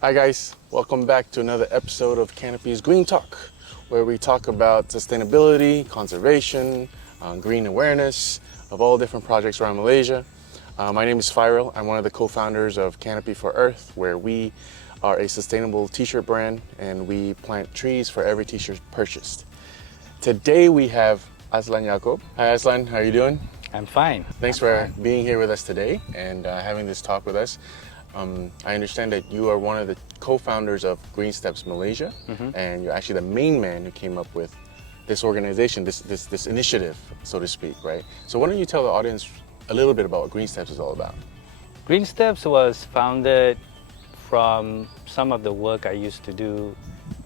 Hi guys, welcome back to another episode of Canopy's Green Talk, where we talk about sustainability, conservation, green awareness of all different projects around Malaysia. My name is Firil. I'm one of the co-founders of Canopy for Earth, where we are a sustainable t-shirt brand and we plant trees for every t-shirt purchased. Today we have Azlan Yaacob. Hi Azlan, how are you doing? I'm fine. Thanks for being here with us today and having this talk with us. I understand that you are one of the co-founders of Green Steps Malaysia, and you're actually the main man who came up with this organization, this initiative, so to speak, right? So why don't you tell the audience a little bit about what Green Steps is all about? Green Steps was founded from some of the work I used to do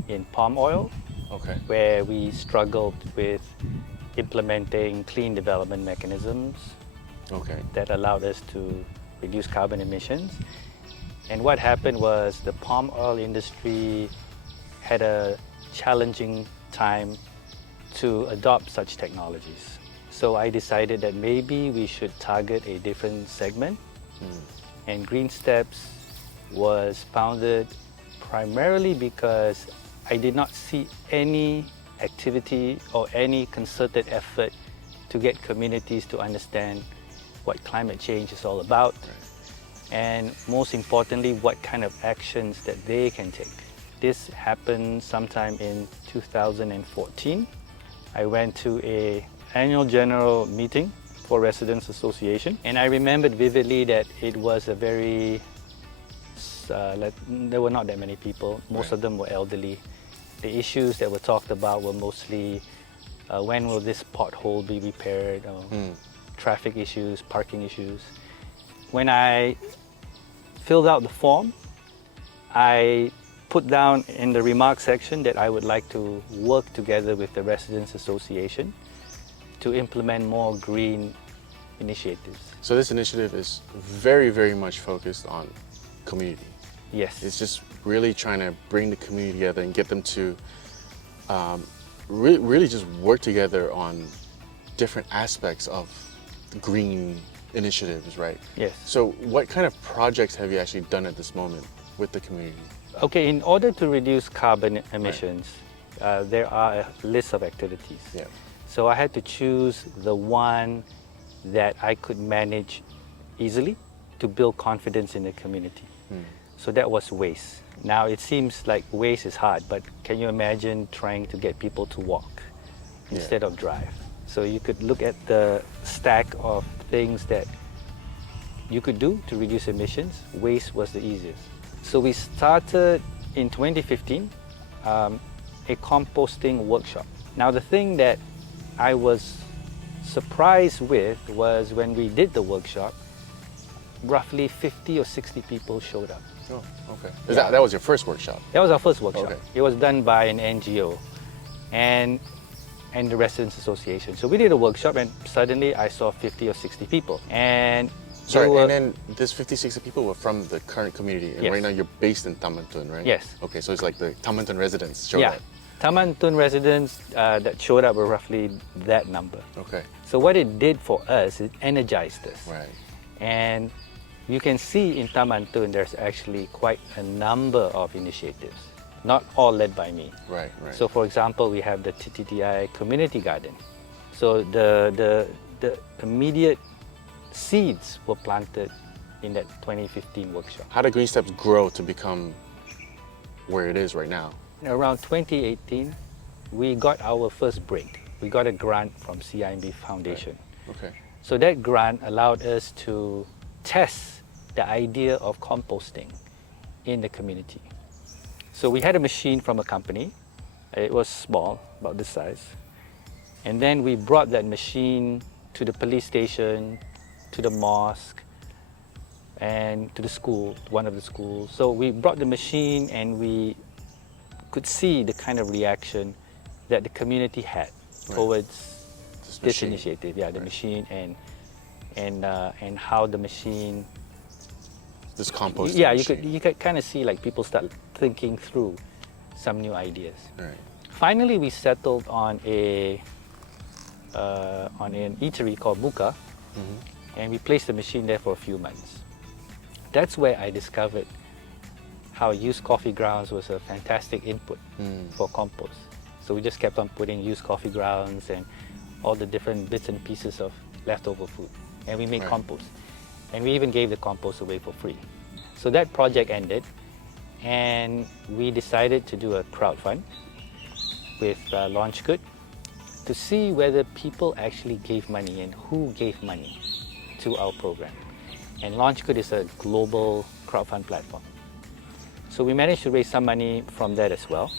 in palm oil, Okay. where we struggled with implementing clean development mechanisms Okay. that allowed us to reduce carbon emissions. And what happened was the palm oil industry had a challenging time to adopt such technologies. So I decided that maybe we should target a different segment. And Green Steps was founded primarily because I did not see any activity or any concerted effort to get communities to understand what climate change is all about. And most importantly, what kind of actions that they can take. This happened sometime in 2014. I went to an annual general meeting for Residents Association, and I remembered vividly that it was a very, there were not that many people. Most of them were elderly. The issues that were talked about were mostly when will this pothole be repaired, traffic issues, parking issues. When I filled out the form, I put down in the remarks section that I would like to work together with the Residents Association to implement more green initiatives. So this initiative is very, very much focused on community. Yes. It's just really trying to bring the community together and get them to really just work together on different aspects of green initiatives, right? Yes. So what kind of projects have you actually done at this moment with the community? Okay, in order to reduce carbon emissions, there are a list of activities. Yeah. So I had to choose the one that I could manage easily to build confidence in the community. So that was waste. Now it seems like waste is hard, but can you imagine trying to get people to walk instead of drive? So you could look at the stack of things that you could do to reduce emissions. Waste was the easiest. So we started in 2015 a composting workshop. Now the thing that I was surprised with was when we did the workshop, roughly 50 or 60 people showed up. Oh, okay. That was your first workshop? That was our first workshop. Okay. It was done by an NGO and the Residents Association. So we did a workshop and suddenly I saw 50 or 60 people. And sorry, and then this 50, 60 people were from the current community, and Yes. right now you're based in Taman Tun, right? Yes. Okay, so it's like the Taman Tun residents showed up. Taman Tun residents that showed up were roughly that number. Okay. So what it did for us, it energized us. Right. And you can see in Taman Tun there's actually quite a number of initiatives, not all led by me. Right, right. So for example, we have the TTTI Community Garden. So the immediate seeds were planted in that 2015 workshop. How did Green Steps grow to become where it is right now? Around 2018, we got our first break. We got a grant from CIMB Foundation. Okay. So that grant allowed us to test the idea of composting in the community. So we had a machine from a company. It was small, about this size. And then we brought that machine to the police station, to the mosque, and to the school, one of the schools. So we brought the machine and we could see the kind of reaction that the community had towards this initiative. Yeah, the machine and how the machine. This compost. Yeah, you could kind of see like people start thinking through some new ideas. Right. Finally, we settled on an eatery called Muka, and we placed the machine there for a few months. That's where I discovered how used coffee grounds was a fantastic input for compost. So we just kept on putting used coffee grounds and all the different bits and pieces of leftover food. And we made compost. And we even gave the compost away for free. So that project ended, and we decided to do a crowdfund with LaunchGood to see whether people actually gave money and who gave money to our program. And LaunchGood is a global crowdfund platform. So we managed to raise some money from that as well.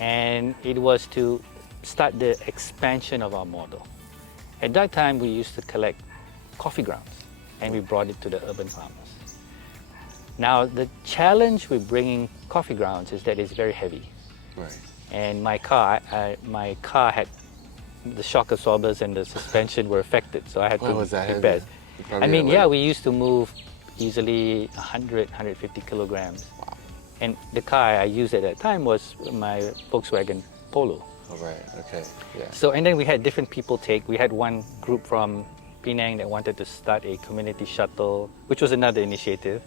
And it was to start the expansion of our model. At that time, we used to collect coffee grounds, and we brought it to the urban farmers. Now, the challenge with bringing coffee grounds is that it's very heavy. Right. And my car had the shock absorbers and the suspension were affected, so I had to was that repair. heavy? I mean, yeah, we used to move easily 100, 150 kilograms. Wow. And the car I used at that time was my Volkswagen Polo. Oh, right, okay, yeah. So, and then we had different people take. We had one group from Penang that wanted to start a community shuttle, which was another initiative.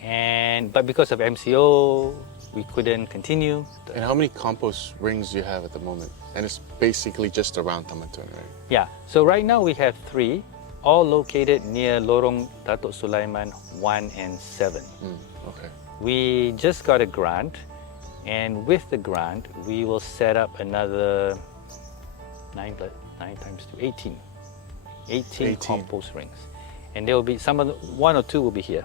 But because of MCO, we couldn't continue. And how many compost rings do you have at the moment? And it's basically just around Tamatun, right? Yeah, so right now we have 3, all located near Lorong Datuk Sulaiman 1 and 7. Okay. We just got a grant, and with the grant, we will set up another 9 times 2, 18 compost rings. And there will be one or two will be here.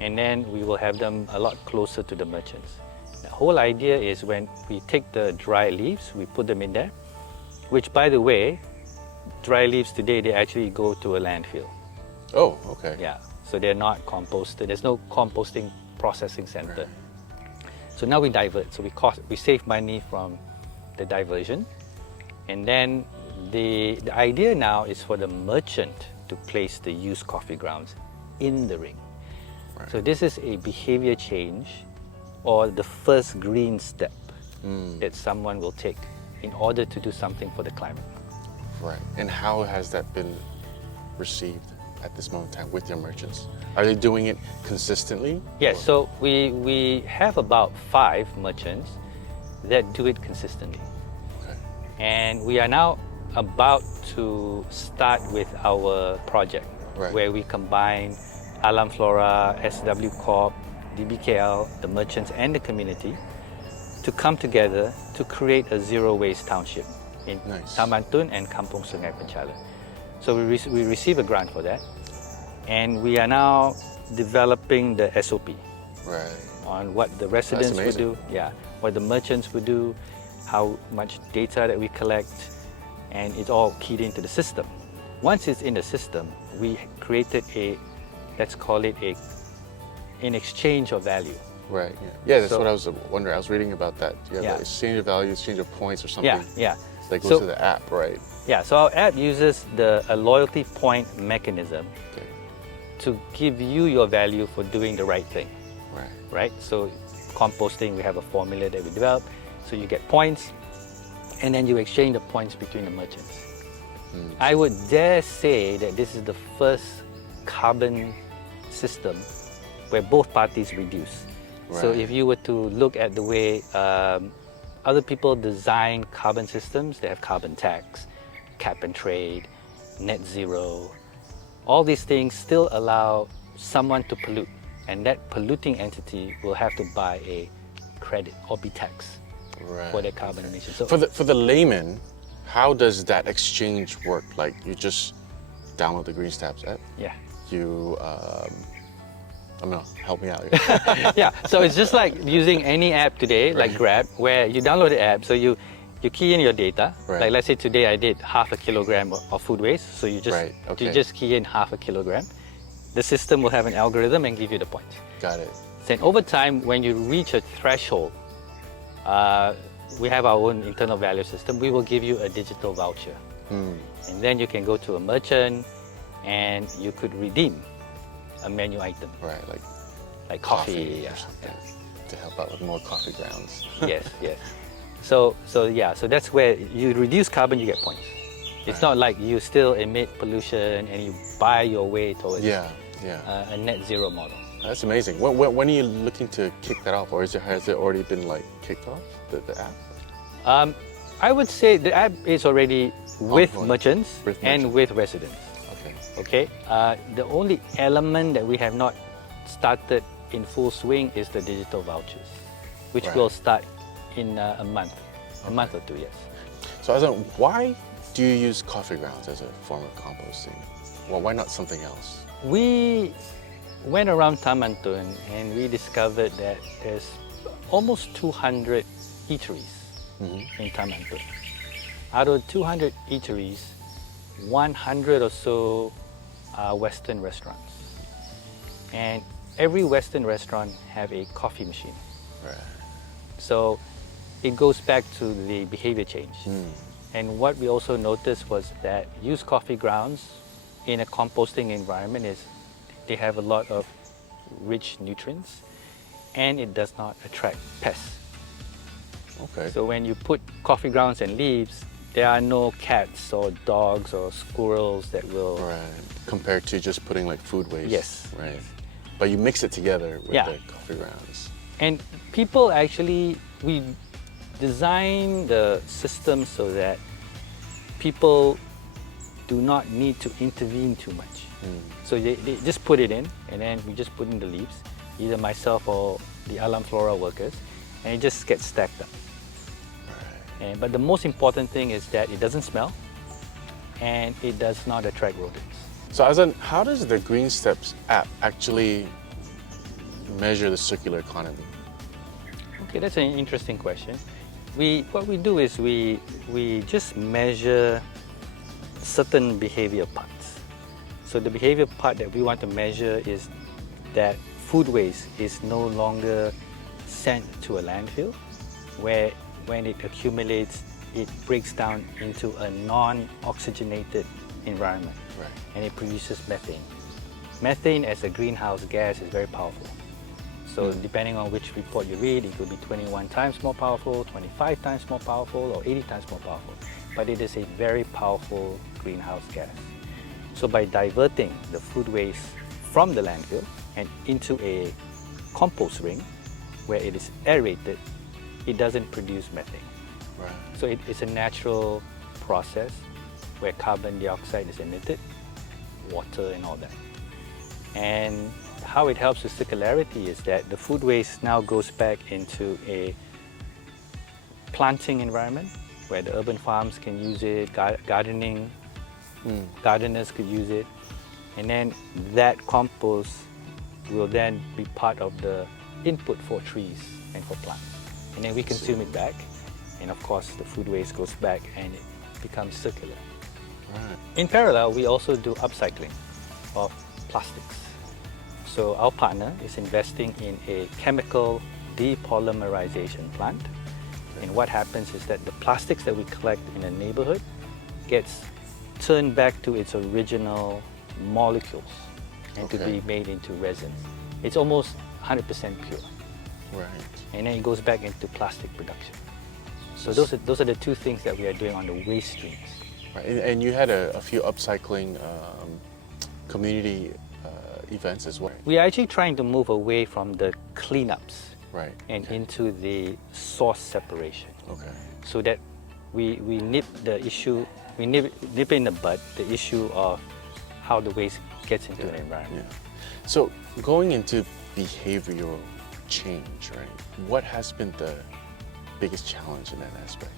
And then we will have them a lot closer to the merchants. The whole idea is when we take the dry leaves, we put them in there, which, by the way, dry leaves today, they actually go to a landfill. Oh, okay. Yeah, so they're not composted. There's no composting processing center. Right. So now we divert. So we save money from the diversion. And then the idea now is for the merchant to place the used coffee grounds in the ring. Right. So this is a behavior change, or the first green step that someone will take in order to do something for the climate. Right. And how has that been received at this moment in time with your merchants? Are they doing it consistently? Yes, so we have about 5 merchants that do it consistently. Okay. And we are now about to start with our project, where we combine Alam Flora, SW Corp, DBKL, the merchants and the community to come together to create a zero waste township in Tamatun and Kampung Sungai Penchala. So we receive a grant for that, and we are now developing the SOP on what the residents would do, what the merchants would do, how much data that we collect, and it's all keyed into the system. Once it's in the system, we created let's call it an exchange of value. Right. Yeah, that's what I was wondering. I was reading about that. You have the exchange of value, exchange of points or something. Yeah. That goes to the app, right? Yeah, so our app uses a loyalty point mechanism to give you your value for doing the right thing. Right? So composting, we have a formula that we developed. So you get points, and then you exchange the points between the merchants. I would dare say that this is the first carbon system where both parties reduce. So if you were to look at the way other people design carbon systems, they have carbon tax, cap and trade, net zero. All these things still allow someone to pollute, and that polluting entity will have to buy a credit or be taxed for their carbon emissions. So for the layman, how does that exchange work? Like, you just download the Green Steps app? Yeah. You, help me out. Yeah, so it's just like using any app today, like Grab, where you download the app, so you key in your data. Like, let's say today I did 1/2 kilogram of food waste, so you just key in 1/2 kilogram. The system will have an algorithm and give you the points. Got it. Then over time, when you reach a threshold, we have our own internal value system. We will give you a digital voucher. And then you can go to a merchant and you could redeem a menu item. Right, like coffee or something, to help out with more coffee grounds. Yes. So that's where you reduce carbon, you get points. It's not like you still emit pollution and you buy your way towards a net zero model. That's amazing. When are you looking to kick that off, or has it already been like kicked off, the app? I would say the app is already with Ongoing. merchants With and merchants. with residents. Okay. Okay. The only element that we have not started in full swing is the digital vouchers, which Right. will start in a month or two. Yes. So Azlan, why do you use coffee grounds as a form of composting? Well, why not something else? We went around Tamantun and we discovered that there's almost 200 eateries in Tamantun. Out of 200 eateries, 100 or so are Western restaurants. And every Western restaurant have a coffee machine. Right. So it goes back to the behavior change. And what we also noticed was that used coffee grounds in a composting environment is they have a lot of rich nutrients and it does not attract pests. Okay. So when you put coffee grounds and leaves, there are no cats or dogs or squirrels that will... Right. Compared to just putting like food waste. Yes. Right. But you mix it together with Yeah. the coffee grounds. And people actually, we design the system so that people do not need to intervene too much. So they just put it in, and then we just put in the leaves, either myself or the Alam Flora workers, and it just gets stacked up. But the most important thing is that it doesn't smell, and it does not attract rodents. So Azlan, how does the Green Steps app actually measure the circular economy? Okay, that's an interesting question. What we do is we just measure certain behavior parts. So the behavior part that we want to measure is that food waste is no longer sent to a landfill, where when it accumulates, it breaks down into a non-oxygenated environment. Right. And it produces methane. Methane as a greenhouse gas is very powerful. So depending on which report you read, it could be 21 times more powerful, 25 times more powerful, or 80 times more powerful. But it is a very powerful greenhouse gas. So by diverting the food waste from the landfill and into a compost ring, where it is aerated, it doesn't produce methane. Right. So it's a natural process where carbon dioxide is emitted, water and all that. And how it helps with circularity is that the food waste now goes back into a planting environment where the urban farms can use it, gardening, gardeners could use it, and then that compost will then be part of the input for trees and for plants. And then we consume it back, and of course the food waste goes back and it becomes circular. Right. In parallel, we also do upcycling of plastics. So our partner is investing in a chemical depolymerization plant. And what happens is that the plastics that we collect in a neighborhood gets turned back to its original molecules and to be made into resins. It's almost 100% pure. Right. And then it goes back into plastic production. So those are the two things that we are doing on the waste streams. Right. And you had a few upcycling community events as well. We are actually trying to move away from the cleanups Right. and into the source separation, Okay. so that we nip the issue, we nip in the bud the issue of how the waste gets into the environment. Yeah. So going into behavioral change, right? What has been the biggest challenge in that aspect?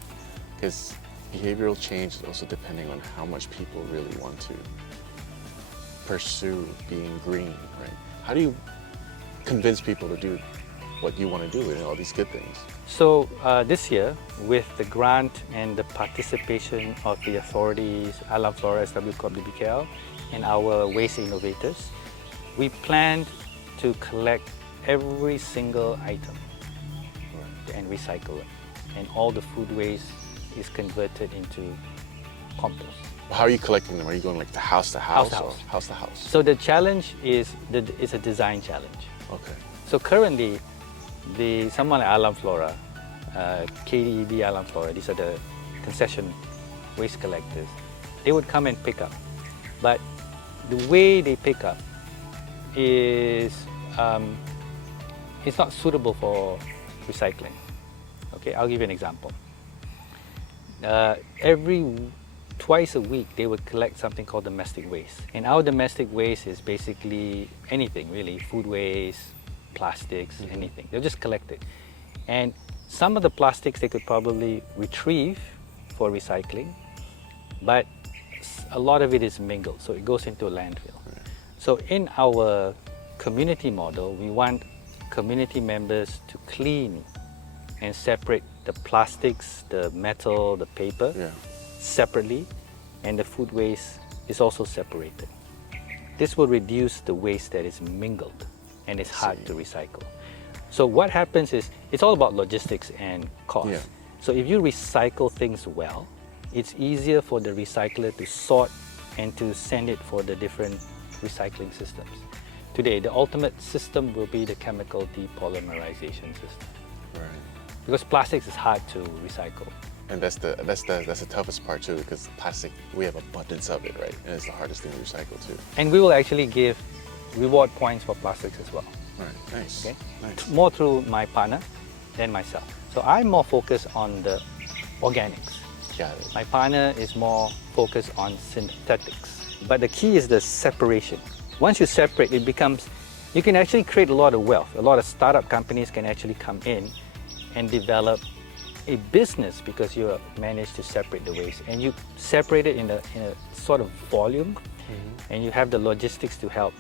Because behavioral change is also depending on how much people really want to pursue being green, right? How do you convince people to do what you want to do and all these good things? So this year, with the grant and the participation of the authorities, Alam Flora, SW Corp, BBKL, and our waste innovators, we planned to collect every single item and recycle it. And all the food waste is converted into compost. How are you collecting them? Are you going like the house to house? House to or house. House to house. So the challenge is a design challenge. Okay. So currently, someone like Alam Flora, KDEB Alam Flora, these are the concession waste collectors, they would come and pick up. But the way they pick up is it's not suitable for recycling. Okay, I'll give you an example. Twice a week, they would collect something called domestic waste. And our domestic waste is basically anything really, food waste, plastics, anything. They'll just collect it. And some of the plastics they could probably retrieve for recycling, but a lot of it is mingled, so it goes into a landfill. So in our community model, we want community members to clean and separate the plastics, the metal, the paper separately, and the food waste is also separated. This will reduce the waste that is mingled and is hard to recycle. So what happens is, it's all about logistics and cost. So if you recycle things well, it's easier for the recycler to sort and to send it for the different recycling systems. Today, the ultimate system will be the chemical depolymerization system. Because plastics is hard to recycle. And that's the toughest part too, because plastic, we have abundance of it, right? And it's the hardest thing to recycle too. And we will actually give reward points for plastics as well. All right, nice. Okay? Nice. More through my partner than myself. So I'm more focused on the organics. Got it. My partner is more focused on synthetics. But the key is the separation. Once you separate, it becomes, you can actually create a lot of wealth. A lot of startup companies can actually come in and develop a business because you managed to separate the waste. And you separate it in a sort of volume, and you have the logistics to help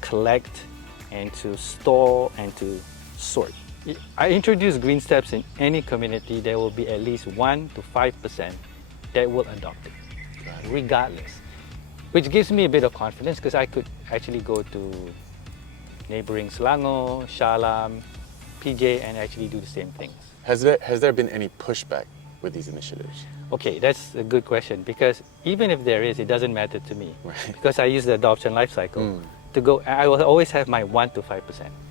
collect and to store and to sort. I introduce Green Steps in any community, there will be at least 1 to 5% that will adopt it, regardless. Which gives me a bit of confidence because I could actually go to neighboring Selangor, Shalam, PJ and actually do the same things. Has there been any pushback with these initiatives? Okay, that's a good question because even if there is, it doesn't matter to me Right. because I use the adoption life cycle to go. I will always have my 1 to 5%.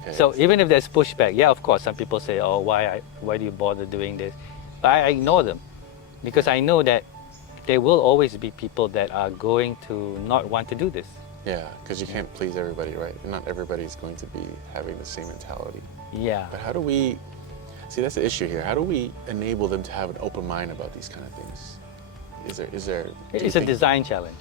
Okay. So even if there's pushback, yeah, of course, some people say, oh, why do you bother doing this? But I ignore them because I know that there will always be people that are going to not want to do this. Yeah, because you can't please everybody, right? And not everybody's going to be having the same mentality. Yeah. But how do we, see that's the issue here, how do we enable them to have an open mind about these kind of things? Is there? It's a design challenge.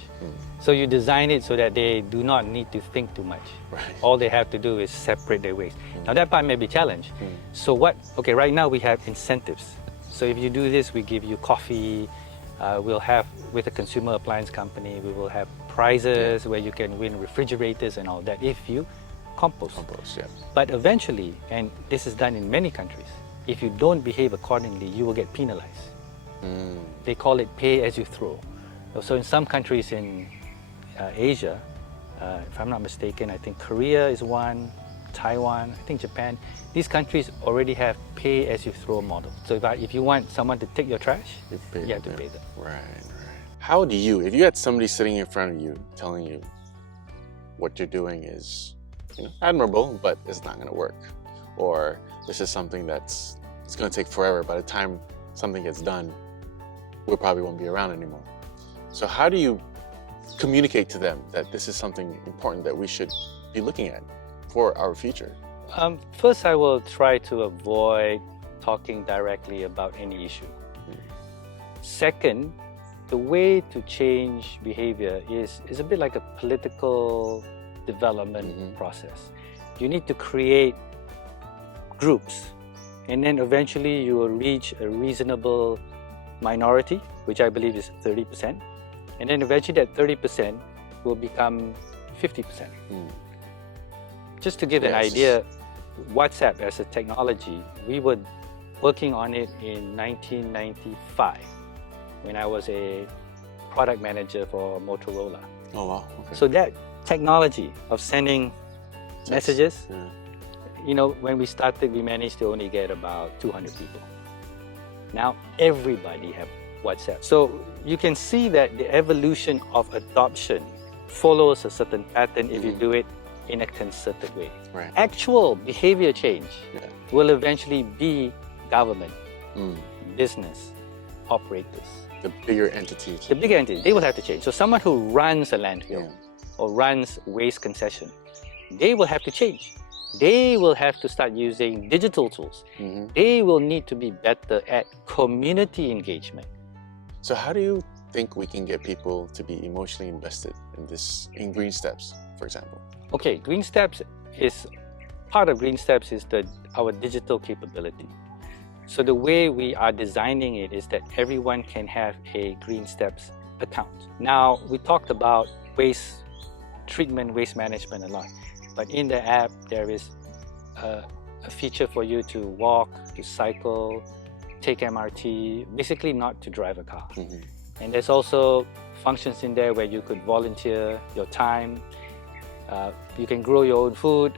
So you design it so that they do not need to think too much. Right. All they have to do is separate their waste. Now that part may be challenged. So okay, right now we have incentives. So if you do this, we give you coffee. We'll have, with a consumer appliance company, we will have prizes where you can win refrigerators and all that if you compost. Compost, yeah. But eventually, and this is done in many countries, if you don't behave accordingly, you will get penalized. They call it pay as you throw. So in some countries in Asia, if I'm not mistaken, I think Korea is one, Taiwan, I think Japan, these countries already have pay as you throw model. So if you want someone to take your trash, you have to pay them. Right. How do you, if you had somebody sitting in front of you telling you what you're doing is admirable, but it's not going to work, or this is something it's going to take forever, by the time something gets done, we probably won't be around anymore. So how do you communicate to them that this is something important that we should be looking at for our future? First, I will try to avoid talking directly about any issue. Second, the way to change behavior is a bit like a political development process. You need to create groups, and then eventually you will reach a reasonable minority, which I believe is 30%, and then eventually that 30% will become 50%. Just to give an idea, WhatsApp as a technology, we were working on it in 1995 when I was a product manager for Motorola. Oh wow, okay. So that technology of sending messages, when we started, we managed to only get about 200 people. Now everybody have WhatsApp. So you can see that the evolution of adoption follows a certain pattern if you do it in a concerted way. Right. Actual behavior change will eventually be government, business, operators. The bigger entities. The bigger entities, they will have to change. So someone who runs a landfill or runs waste concession, they will have to change. they will have to start using digital tools. They will need to be better at community engagement. So how do you think we can get people to be emotionally invested in Green Steps, for example? Okay, Green Steps is part of Green Steps is our digital capability. So the way we are designing it is that everyone can have a Green Steps account. Now, we talked about waste treatment, waste management a lot, but in the app there is a feature for you to walk, to cycle, take MRT, basically not to drive a car. And there's also functions in there where you could volunteer your time, you can grow your own food,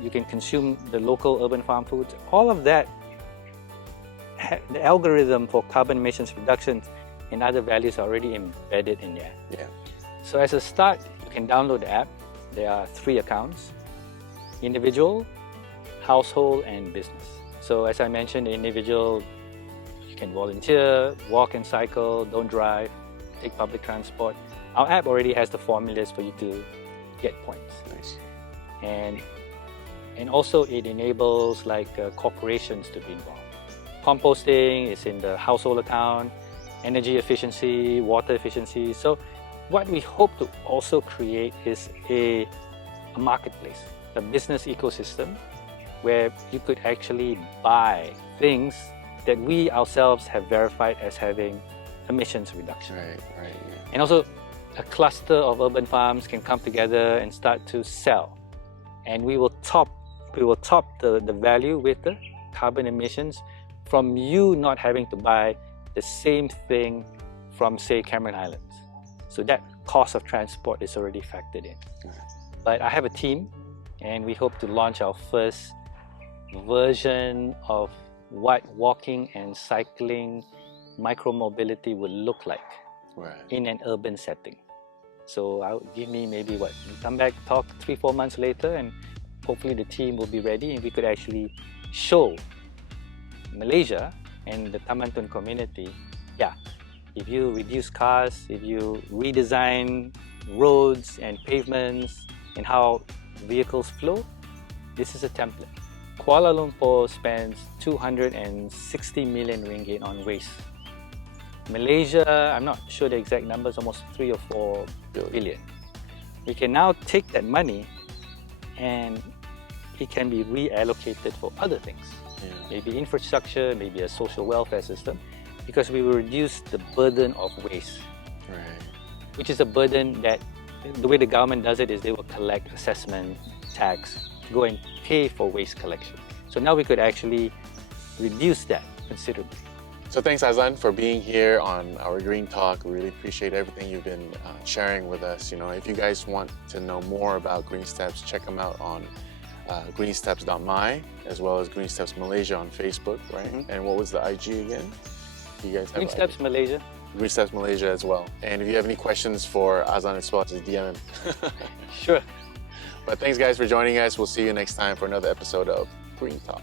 you can consume the local urban farm foods. All of that, the algorithm for carbon emissions reductions and other values are already embedded in there. Yeah. So as a start, you can download the app. There are 3 accounts: individual, household, and business. So as I mentioned, the individual, you can volunteer, walk and cycle, don't drive, take public transport. Our app already has the formulas for you to get points. Nice. And also it enables corporations to be involved. Composting is in the household account, energy efficiency, water efficiency. So what we hope to also create is a marketplace, a business ecosystem where you could actually buy things that we ourselves have verified as having emissions reduction. Right, yeah. And also a cluster of urban farms can come together and start to sell. And we will top the value with the carbon emissions from you not having to buy the same thing from, say, Cameron Islands. So that cost of transport is already factored in. But I have a team, and we hope to launch our first version of what walking and cycling micromobility would look like in an urban setting. So give me maybe you come back, talk 3-4 months later, and hopefully the team will be ready and we could actually show Malaysia and the Tamantun community, if you reduce cars, if you redesign roads and pavements and how vehicles flow, this is a template. Kuala Lumpur spends 260 million ringgit on waste. Malaysia, I'm not sure the exact numbers, almost 3 or 4 billion. We can now take that money and it can be reallocated for other things. Maybe infrastructure, maybe a social welfare system, because we will reduce the burden of waste, which is a burden that the way the government does it is they will collect assessment, tax, to go and pay for waste collection. So now we could actually reduce that considerably. So thanks, Azlan, for being here on our Green Talk. We really appreciate everything you've been sharing with us. If you guys want to know more about Green Steps, check them out on greensteps.my, as well as Green Steps Malaysia on Facebook, right? And what was the IG again? You guys have Green Steps Malaysia. Green Steps Malaysia as well. And if you have any questions for Azlan as well, just DM him. Sure. But thanks, guys, for joining us. We'll see you next time for another episode of Green Talk.